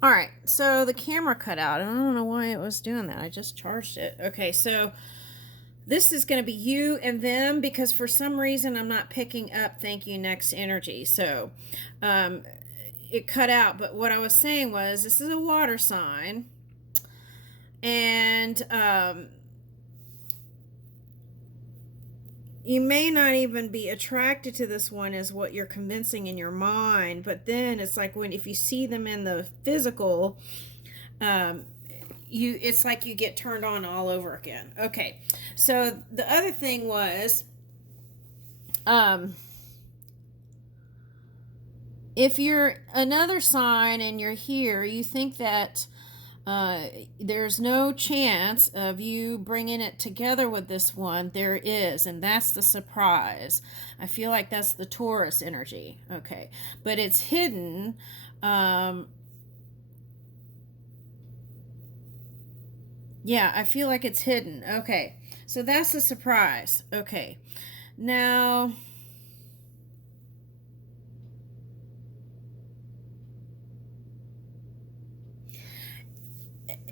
All right, so the camera cut out. I don't know why it was doing that. I just charged it. Okay, so this is going to be you and them because for some reason I'm not picking up thank you next energy. So um, it cut out. But what I was saying was this is a water sign. And you may not even be attracted to this one as what you're convincing in your mind, but then it's like when if you see them in the physical, um, it's like you get turned on all over again. Okay, so the other thing was, um, if you're another sign and you're here, you think that there's no chance of you bringing it together with this one. There is, and that's the surprise. I feel like that's the Taurus energy. Okay, but it's hidden. Yeah, I feel like it's hidden. Okay, so that's the surprise. Okay, now.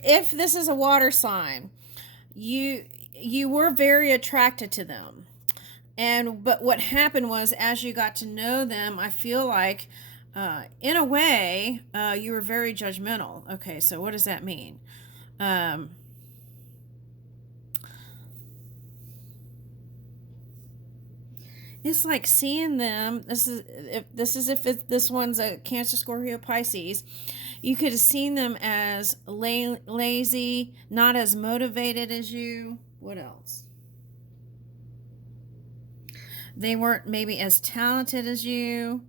If this is a water sign, you were very attracted to them, and but what happened was as you got to know them, I feel like in a way you were very judgmental. Okay, so what does that mean? um, it's like seeing them. This one's a Cancer, Scorpio, Pisces. You could have seen them as lazy, not as motivated as you. What else? They weren't maybe as talented as you.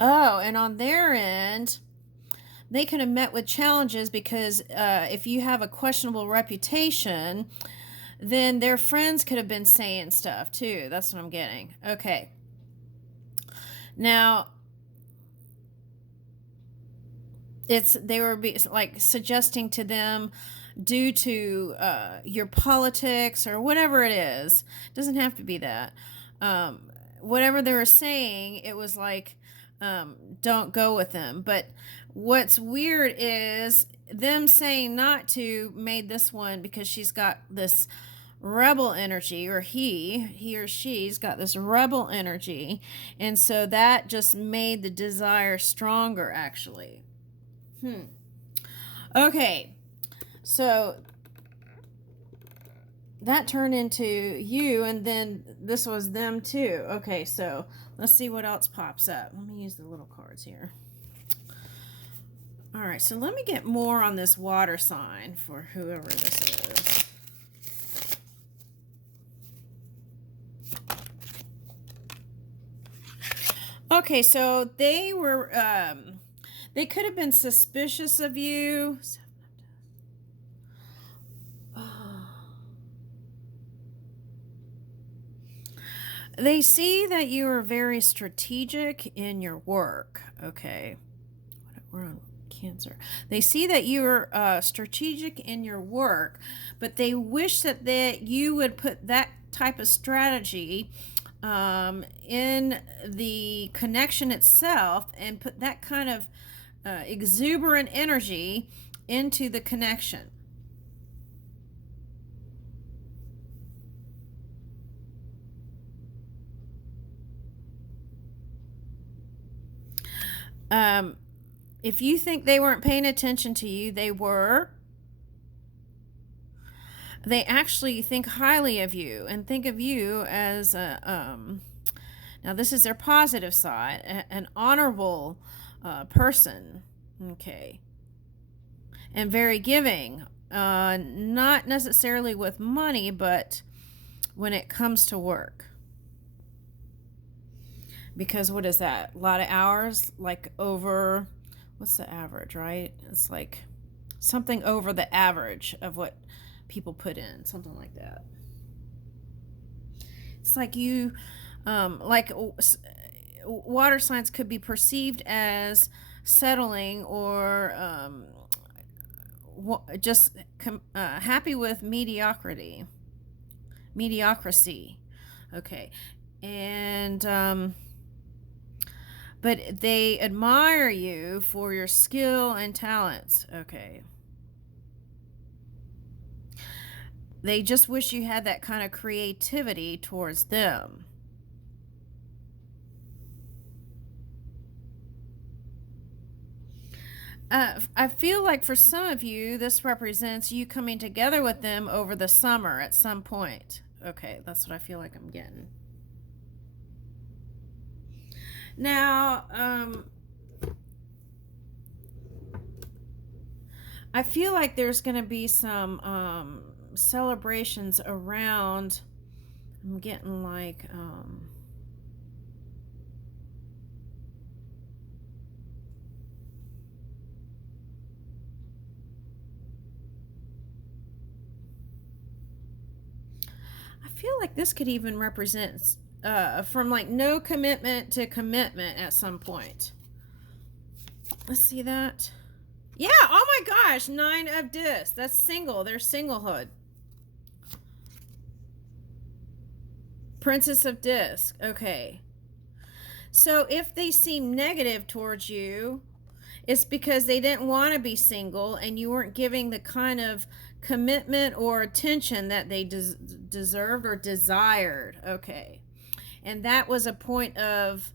Oh, and on their end, they could have met with challenges because if you have a questionable reputation, then their friends could have been saying stuff too. That's what I'm getting. Okay. Now, they were like suggesting to them due to your politics or whatever it is. It doesn't have to be that. Whatever they were saying, it was like don't go with them. But what's weird is them saying not to made this one because she's got this rebel energy, or he or she's got this rebel energy, and so that just made the desire stronger actually. Okay, so that turned into you, and then this was them too. Okay, so let's see what else pops up. Let me use the little cards here. All right, so let me get more on this water sign for whoever this is. Okay, so they could have been suspicious of you. They see that you are very strategic in your work. Okay. We're on Cancer. They see that you're strategic in your work, but they wish that you would put that type of strategy in the connection itself and put that kind of exuberant energy into the connection. Um, if you think they weren't paying attention to you, they were. They actually think highly of you and think of you as now this is their positive side, an honorable person. Okay. And very giving, not necessarily with money, but when it comes to work. Because what is that? A lot of hours, like over, what's the average, right? It's like something over the average of what people put in, something like that. It's like like water signs could be perceived as settling or just happy with mediocrity. mediocrity. Okay. And but they admire you for your skill and talents. Okay. They just wish you had that kind of creativity towards them. I feel like for some of you, this represents you coming together with them over the summer at some point. Okay, that's what I feel like I'm getting. Now, I feel like there's going to be some celebrations around. I'm getting like. I feel like this could even represent from like no commitment to commitment at some point. Let's see that. Yeah, oh my gosh, 9 of discs. That's single. There's singlehood. Princess of disc. Okay. So if they seem negative towards you, it's because they didn't want to be single and you weren't giving the kind of commitment or attention that they deserved or desired. Okay. And that was a point of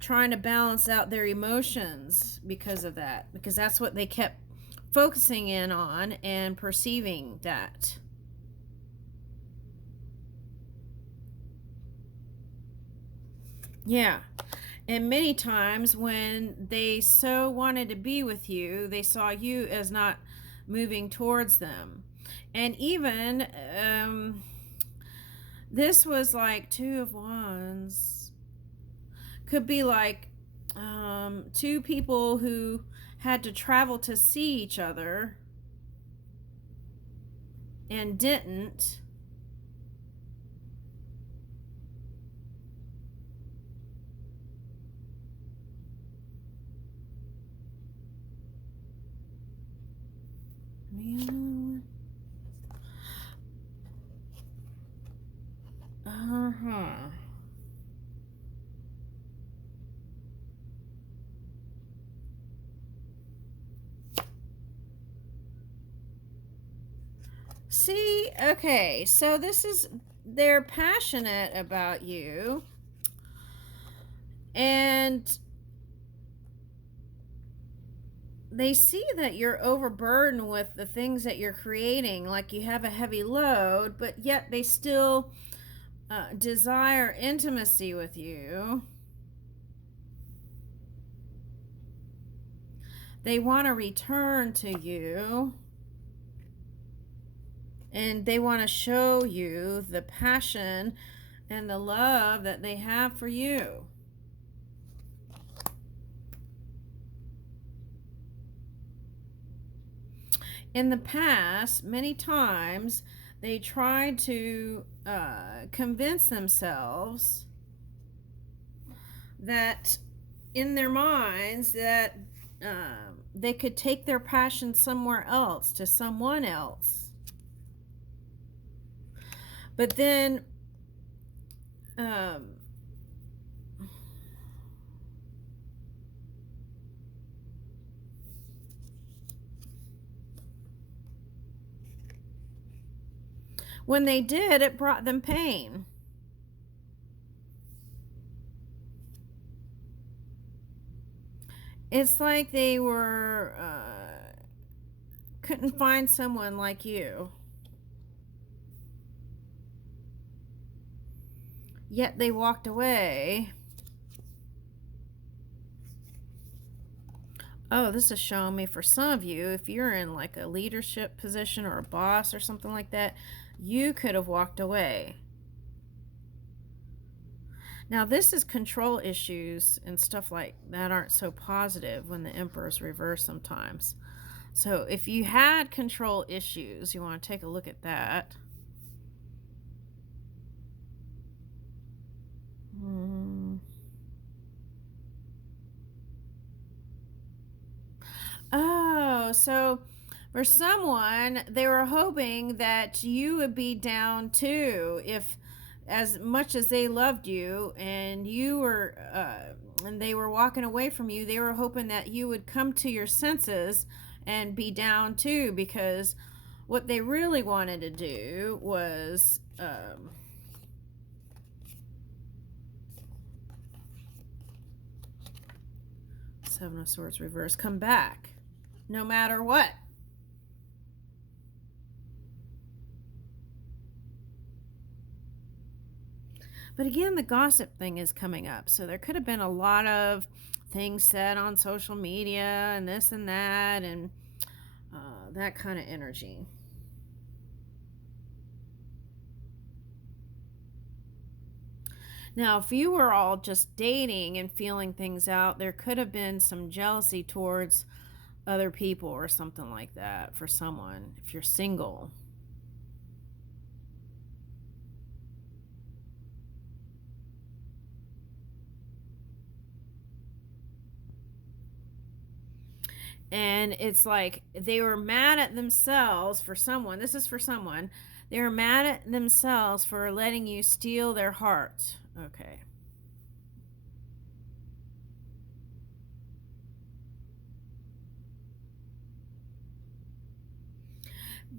trying to balance out their emotions because of that, because that's what they kept focusing in on and perceiving that. Yeah. And many times when they so wanted to be with you, they saw you as not moving towards them. And even this was like 2 of Wands. Could be like 2 people who had to travel to see each other and didn't. Uh-huh. See, okay, so this is, they're passionate about you, and they see that you're overburdened with the things that you're creating, like you have a heavy load, but yet they still desire intimacy with you. They want to return to you, and they want to show you the passion and the love that they have for you. In the past, many times, they tried to convince themselves that in their minds that they could take their passion somewhere else, to someone else. But then when they did, it brought them pain. It's like they were couldn't find someone like you. Yet they walked away. Oh, this is showing me for some of you, if you're in like a leadership position or a boss or something like that, you could have walked away. Now, this is control issues and stuff like that aren't so positive when the Emperor's reversed sometimes. So if you had control issues, you want to take a look at that. Oh, so For someone, they were hoping that you would be down too, if as much as they loved you and you were and they were walking away from you, they were hoping that you would come to your senses and be down too, because what they really wanted to do was Seven of Swords reverse, come back no matter what. But again, the gossip thing is coming up. So there could have been a lot of things said on social media and this and that, and that kind of energy. Now, if you were all just dating and feeling things out, there could have been some jealousy towards other people or something like that for someone if you're single. And it's like they were mad at themselves for someone. This is for someone. They were mad at themselves for letting you steal their heart. Okay.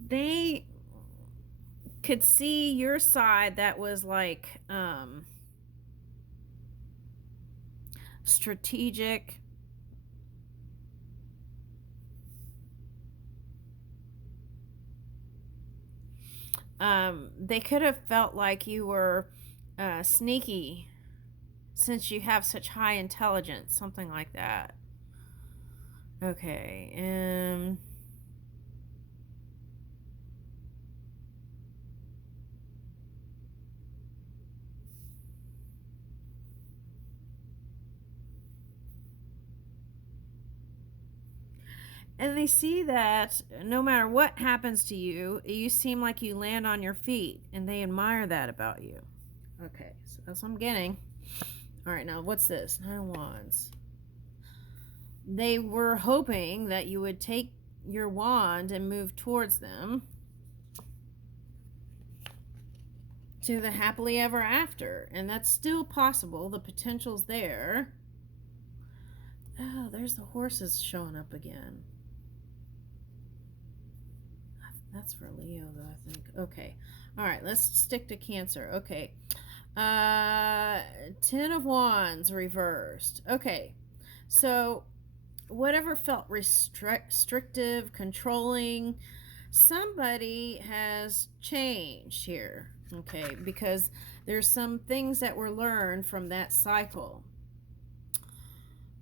They could see your side that was like strategic. They could have felt like you were sneaky since you have such high intelligence, something like that. Okay. And they see that no matter what happens to you, you seem like you land on your feet, and they admire that about you. Okay, so that's what I'm getting. All right, now what's this? Nine of Wands. They were hoping that you would take your wand and move towards them to the happily ever after, and that's still possible. The potential's there. Oh, there's the horses showing up again. That's for Leo, though, I think. Okay. All right, let's stick to Cancer. Okay. Ten of Wands reversed. Okay. So, whatever felt restrictive, controlling, somebody has changed here. Okay. Because there's some things that were learned from that cycle.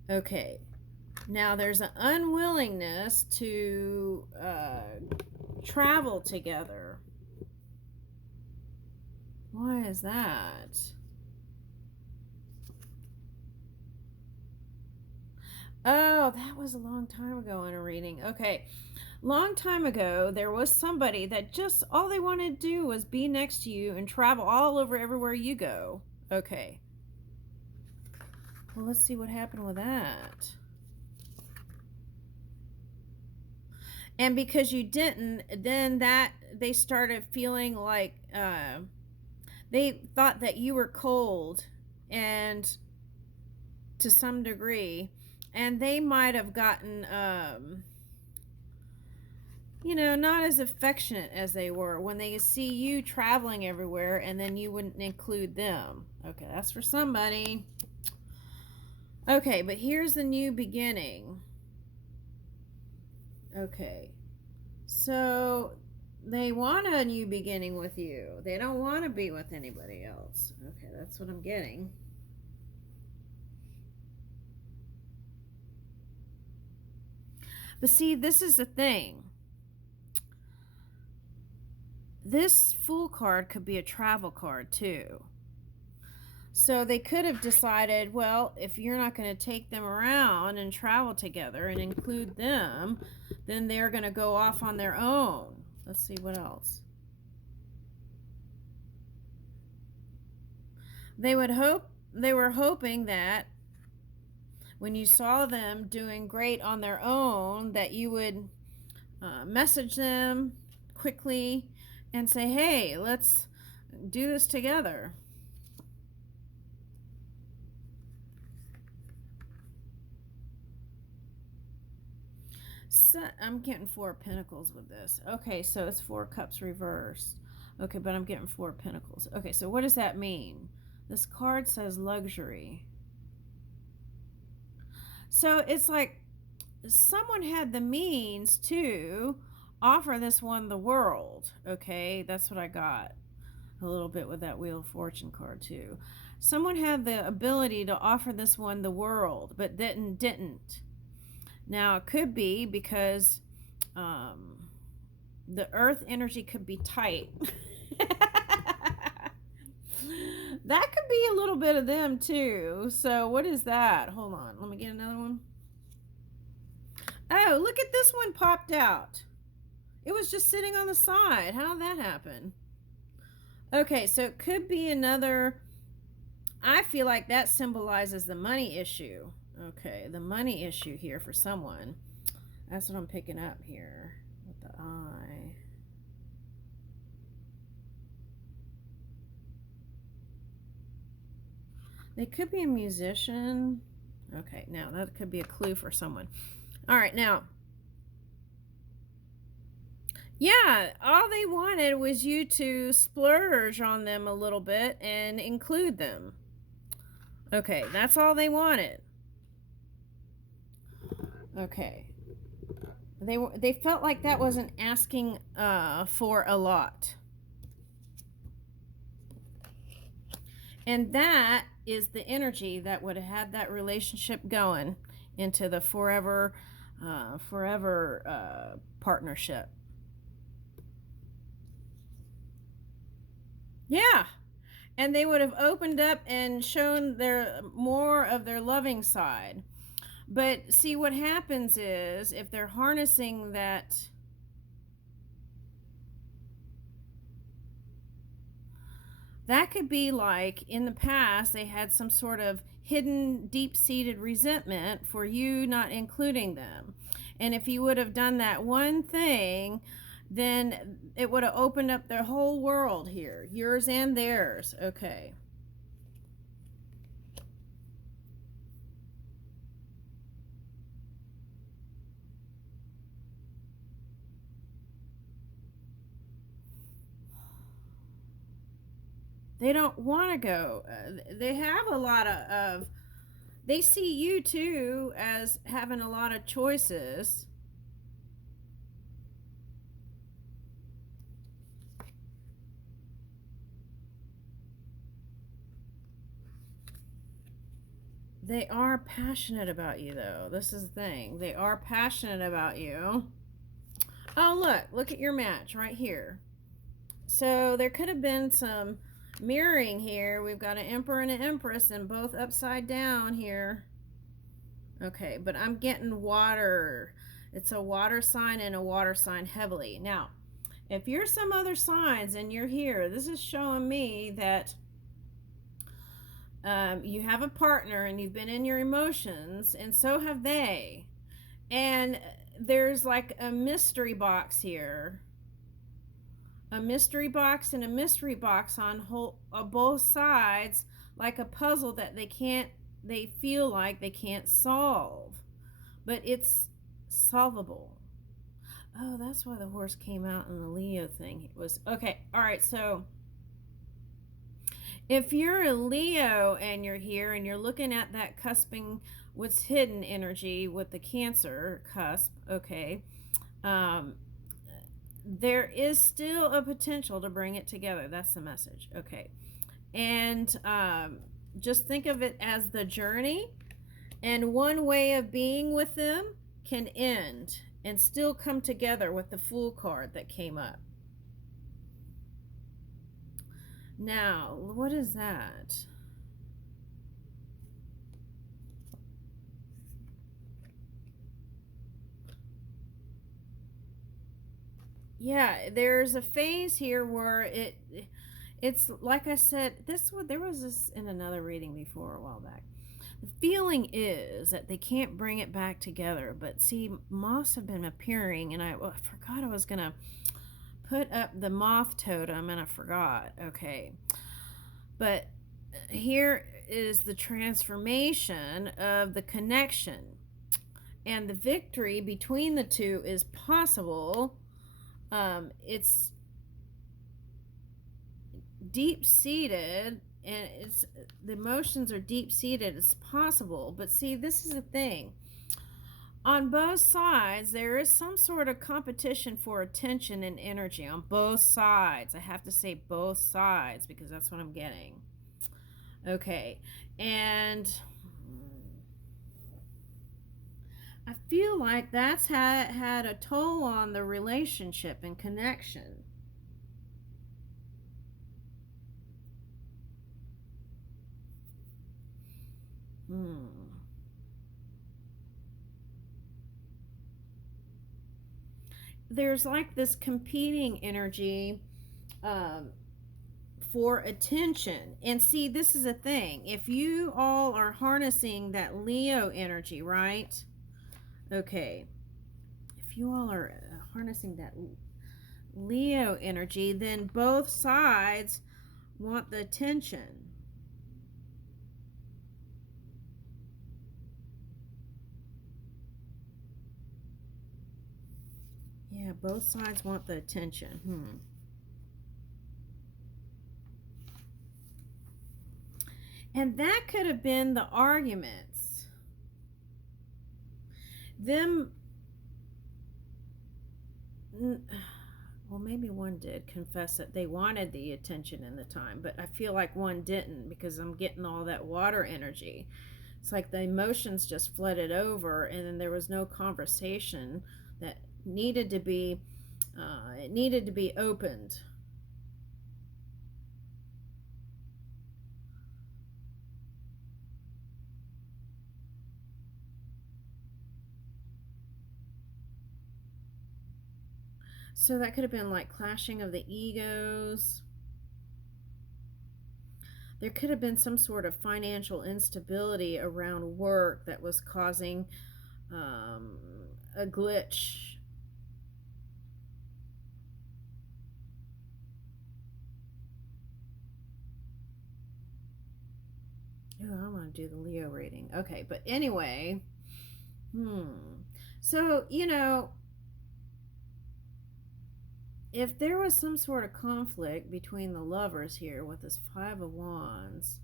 Okay. Now, there's an unwillingness to travel together. Why is that? Oh, that was a long time ago in a reading. Okay. Long time ago, there was somebody that just all they wanted to do was be next to you and travel all over everywhere you go. Okay. Well, let's see what happened with that. And because you didn't, then that they started feeling like they thought that you were cold, and to some degree, and they might have gotten not as affectionate as they were when they see you traveling everywhere and then you wouldn't include them. Okay, that's for somebody. Okay, but here's the new beginning. Okay, so they want a new beginning with you. They don't want to be with anybody else. Okay, that's what I'm getting. But see, this is the thing. This Fool card could be a travel card too. So they could have decided, well, if you're not going to take them around and travel together and include them, then they're going to go off on their own. Let's see what else. They were hoping that when you saw them doing great on their own, that you would message them quickly and say, hey, let's do this together. So I'm getting 4 of Pentacles with this. Okay, so it's 4 of Cups reversed. Okay, but I'm getting 4 of Pentacles. Okay, so what does that mean? This card says luxury. So it's like someone had the means to offer this one the world. Okay, that's what I got a little bit with that Wheel of Fortune card too. Someone had the ability to offer this one the world, but didn't. Now it could be because the earth energy could be tight. That could be a little bit of them too. So what is that? Hold on, let me get another one. Oh, look at this one popped out. It was just sitting on the side. How did that happen? Okay, so it could be another. I feel like that symbolizes the money issue. Okay, the money issue here for someone. That's what I'm picking up here with the eye. They could be a musician. Okay, now that could be a clue for someone. All right, now. Yeah, all they wanted was you to splurge on them a little bit and include them. Okay, that's all they wanted. Okay. They felt like that wasn't asking for a lot. And that is the energy that would have had that relationship going into the forever partnership. Yeah. And they would have opened up and shown their more of their loving side. But see, what happens is if they're harnessing that could be like in the past they had some sort of hidden deep-seated resentment for you not including them. And if you would have done that one thing, then it would have opened up their whole world here, yours and theirs. Okay. They don't want to go. They have a lot of. They see you too as having a lot of choices. They are passionate about you, though. This is the thing. They are passionate about you. Oh, look at your match right here. So there could have been some mirroring here. We've got an Emperor and an Empress and both upside down here. Okay, but I'm getting water. It's a water sign and a water sign heavily. Now, if you're some other signs and you're here, this is showing me that you have a partner and you've been in your emotions, and so have they. And there's like a mystery box here. A mystery box and a mystery box on both sides, like a puzzle that they feel like they can't solve. But it's solvable. Oh, that's why the horse came out in the Leo thing. It was okay. All right, so if you're a Leo and you're here and you're looking at that cusping what's hidden energy with the Cancer cusp, okay, there is still a potential to bring it together. That's the message. Okay, and just think of it as the journey, and one way of being with them can end and still come together with the Fool card that came up. Now, what is that? Yeah, there's a phase here where it's like I said, there was this in another reading before a while back. The feeling is that they can't bring it back together. But see, moths have been appearing, and I forgot I was going to put up the moth totem, and I forgot. Okay. But here is the transformation of the connection. And the victory between the two is possible. It's deep seated, and it's the emotions are deep seated. It's possible, but see, this is the thing. On both sides, there is some sort of competition for attention and energy on both sides. I have to say both sides because that's what I'm getting. Okay, and I feel like that's had a toll on the relationship and connection. There's like this competing energy um, for attention. And see, this is a thing. If you all are harnessing that Leo energy, right? Okay. If you all are harnessing that Leo energy, then both sides want the attention. Yeah, both sides want the attention. And that could have been the arguments. Them, well, maybe one did confess that they wanted the attention and the time, but I feel like one didn't because I'm getting all that water energy. It's like the emotions just flooded over, and then there was no conversation that needed to be, it needed to be opened. So that could have been like clashing of the egos. There could have been some sort of financial instability around work that was causing a glitch. Oh, I want to do the Leo reading. Okay, but anyway, so, if there was some sort of conflict between the lovers here with this Five of Wands,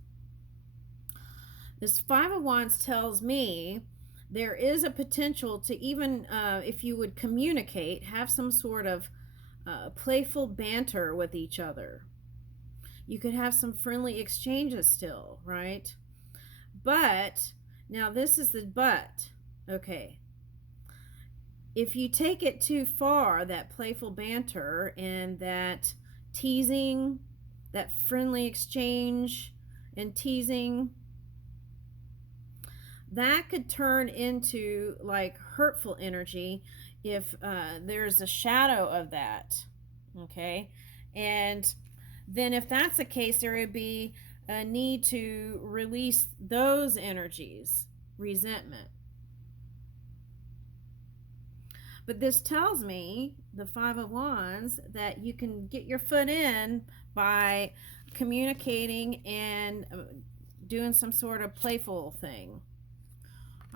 this Five of Wands tells me there is a potential to even, if you would communicate, have some sort of playful banter with each other. You could have some friendly exchanges still, right? But, now this is the but. Okay. If you take it too far, that playful banter and that teasing, that friendly exchange and teasing, that could turn into like hurtful energy if there's a shadow of that. Okay. And then if that's the case, there would be a need to release those energies, resentment. But this tells me, the Five of Wands, that you can get your foot in by communicating and doing some sort of playful thing.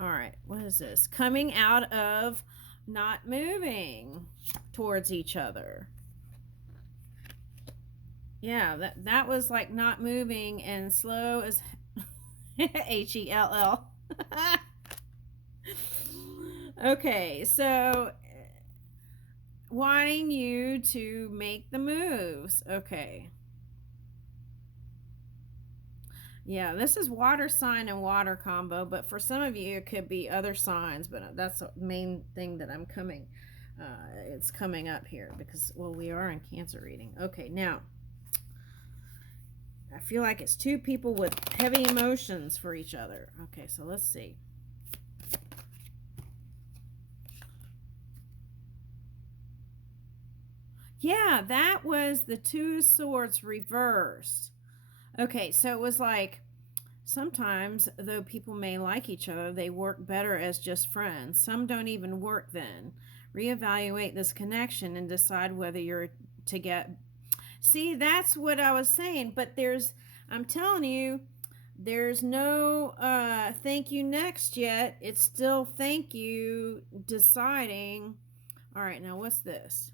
All right, what is this? Coming out of not moving towards each other. Yeah, that was like not moving and slow as Hell. Okay, so wanting you to make the moves. Okay. Yeah, this is water sign and water combo, but for some of you it could be other signs, but that's the main thing that I'm coming. It's coming up here because, well, we are in Cancer reading. Okay, now I feel like it's two people with heavy emotions for each other. Okay, so let's see. Yeah, that was the Two of Swords reversed. Okay, so it was like Sometimes, though people may like each other, they work better as just friends. Some don't even work then. Reevaluate this connection and decide whether you're to get. See, that's what I was saying, but I'm telling you, there's no thank you next yet. It's still thank you deciding. All right, now what's this?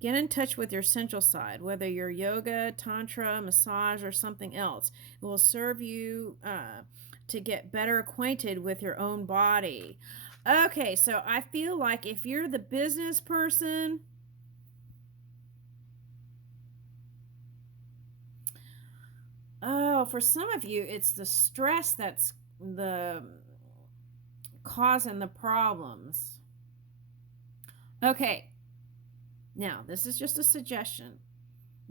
Get in touch with your central side, whether you're yoga, tantra, massage, or something else. It will serve you to get better acquainted with your own body. Okay, so I feel like if you're the business person, oh, for some of you, it's the stress that's the causing the problems. Okay, now this is just a suggestion.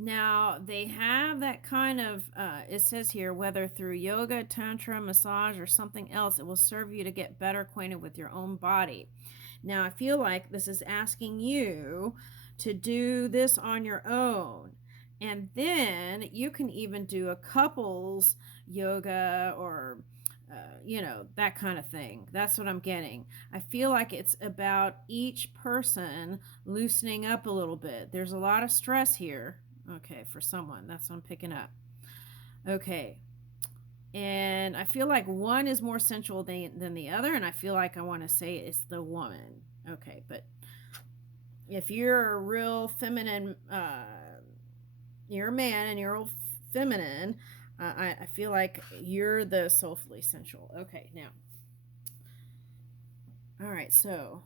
Now, they have that kind of, it says here, whether through yoga, tantra, massage, or something else, it will serve you to get better acquainted with your own body. Now, I feel like this is asking you to do this on your own. And then you can even do a couples yoga or that kind of thing. That's what I'm getting. I feel like it's about each person loosening up a little bit. There's a lot of stress here. Okay, for someone. That's what I'm picking up. Okay. And I feel like one is more sensual than the other, and I feel like I want to say it's the woman. Okay, but if you're a real feminine, you're a man and you're real feminine, I feel like you're the soulfully sensual. Okay, now. All right, so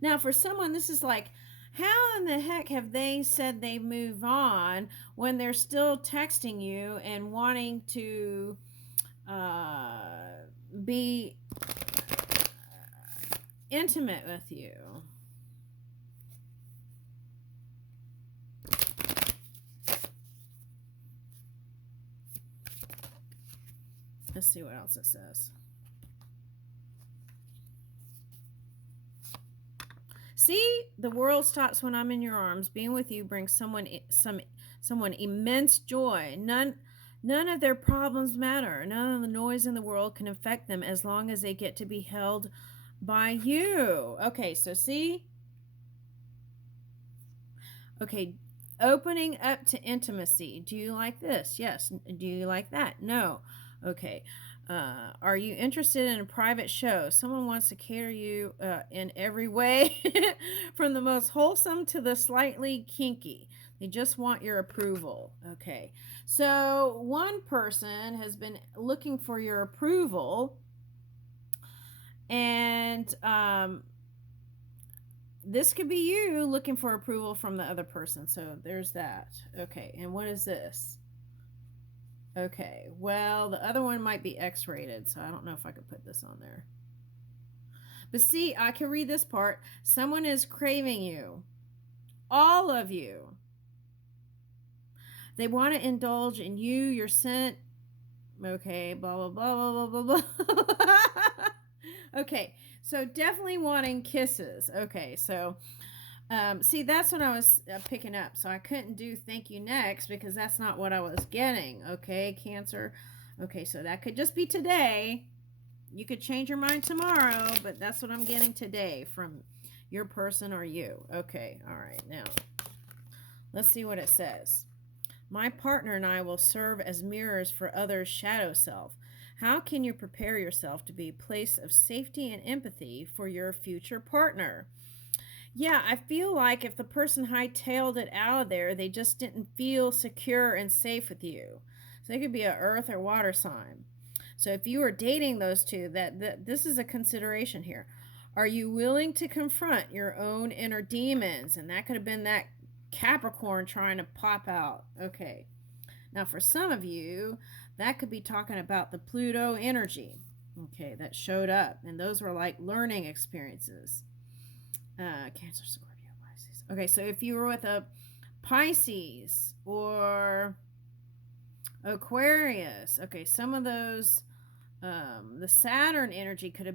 now for someone, this is like, how in the heck have they said they move on when they're still texting you and wanting to be intimate with you? Let's see what else it says. See, the world stops when I'm in your arms. Being with you brings someone immense joy. None of their problems matter. None of the noise in the world can affect them as long as they get to be held by you. Okay, so see? Okay, opening up to intimacy. Do you like this? Yes. Do you like that? No. Okay. Are you interested in a private show? Someone wants to cater you in every way, from the most wholesome to the slightly kinky. They just want your approval. Okay. So one person has been looking for your approval, and this could be you looking for approval from the other person. So there's that. Okay. And what is this? Okay, well, the other one might be X-rated, so I don't know if I could put this on there. But see, I can read this part. Someone is craving you. All of you. They want to indulge in you, your scent. Okay, blah, blah, blah, blah, blah, blah, blah. Okay, so definitely wanting kisses. Okay, so see, that's what I was picking up. So I couldn't do thank you next because that's not what I was getting. Okay, Cancer. Okay, so that could just be today. You could change your mind tomorrow, but that's what I'm getting today from your person or you. Okay, all right. Now, let's see what it says. My partner and I will serve as mirrors for others' shadow self. How can you prepare yourself to be a place of safety and empathy for your future partner? Yeah, I feel like if the person hightailed it out of there, they just didn't feel secure and safe with you. So they could be a earth or water sign. So if you are dating those two, that this is a consideration here. Are you willing to confront your own inner demons? And that could have been that Capricorn trying to pop out. Okay. Now for some of you, that could be talking about the Pluto energy. Okay, that showed up. And those were like learning experiences. Cancer, Scorpio, Pisces. Okay, so if you were with a Pisces or Aquarius, okay, some of those, the Saturn energy could have been